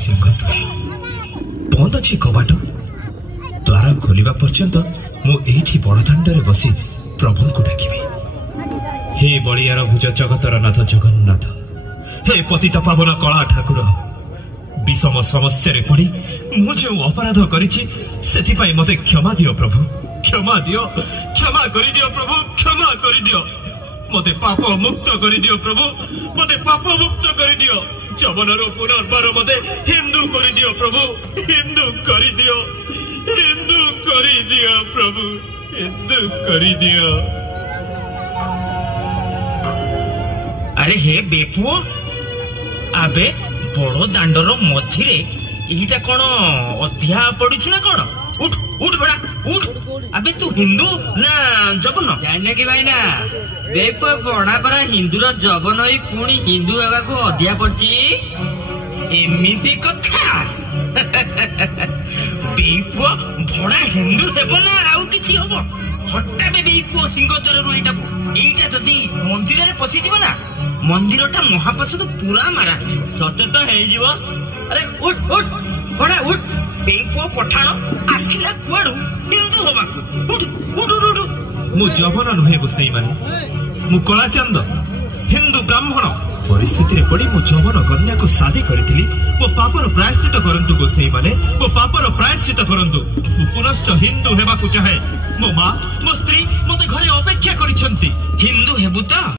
सिंहद्वार बंद अच्छी कबाट द्वार खोलिबा पर्यंत मु एठी बड़दाण्डरे बसी प्रभु को डाकिबी। हे बलियार भुज जगतर नाथ जगन्नाथ, हे पतित पावन कला ठाकुर, विषम समस्या रे पड़ी मु जो अपराध करिछि सेथिपाई मते क्षमा दियो प्रभु, क्षमा दियो, क्षमा करि दियो प्रभु, क्षमा करि दियो, मते पाप मुक्त करि दियो प्रभु, मते पाप मुक्त करि दियो, जवनर पुनर्बार मते हिंदू करि दियो प्रभु, हिंदू करि दियो, हिंदू करि दियो प्रभु, हिंदू करि दियो। अरे हे बेपुओ, आबे बड़ो दांडर मझिरे एटा कोन अध्या पड़ुछ ना कोन? उठ उठ बड़ा उठ। अबे तू हिंदू ना जबन जाने की भाई ना बेप बड़ा परा हिंदूर जबन होई पुणी हिंदू हेबा को अध्या पड़ची। एमिति कथा बेपुओ बड़ा हिंदू हेबो ना आउ किछि होबो? हटाबे बेपुओ सिंहद्वार रो एटा जदी मंदिर रे पसी जीव ना मंदिरटा महाप्रसाद पूरा मारा सत्य तो है जीव। अरे उठ उठ बड़ा उठ। बेपुओ पठाण आसिला कुआडू हिंदू होबाकू। उठ उठ उठ। मु जवन नुहे गोसाई माने, मु कलाचंद हिंदू ब्राह्मण परिस्थिति रे पड़ी मु जवन कन्या को शादी करिथिली। मो पापर प्रायश्चित करंतु गोसाई माने, मो पापर प्रायश्चित करंतु। मु पुनश्च हिंदू हेबाकू चाहे। मो मां मो स्त्री मते घरे अपेक्षा करिसंती। हिंदू हेबू तो